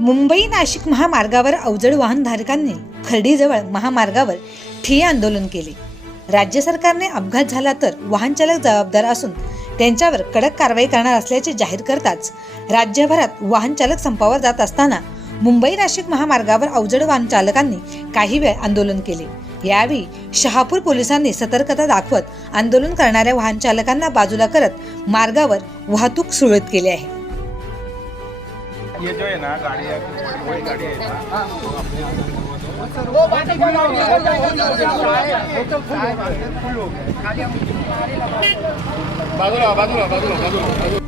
मुंबई नाशिक महामार्गावर अवजड वाहनधारकांनी खर्डीजवळ महामार्गावर ठिय्या आंदोलन केले. राज्य सरकारने अपघात झाला तर वाहनचालक जबाबदार असून त्यांच्यावर कडक कारवाई करणार असल्याचे जाहीर करताच राज्यभरात वाहनचालक संपावर जात असताना मुंबई नाशिक महामार्गावर अवजड वाहन चालकांनी काही वेळ आंदोलन केले. यावेळी शहापूर पोलिसांनी सतर्कता दाखवत आंदोलन करणाऱ्या वाहन चालकांना बाजूला करत मार्गावर वाहतूक सुरळीत केली आहे. ये जो है ना गाड़ी है बड़ी बड़ी गाड़ी है। ना तो अपने बाजूला बाजूला बाजूला बाजूला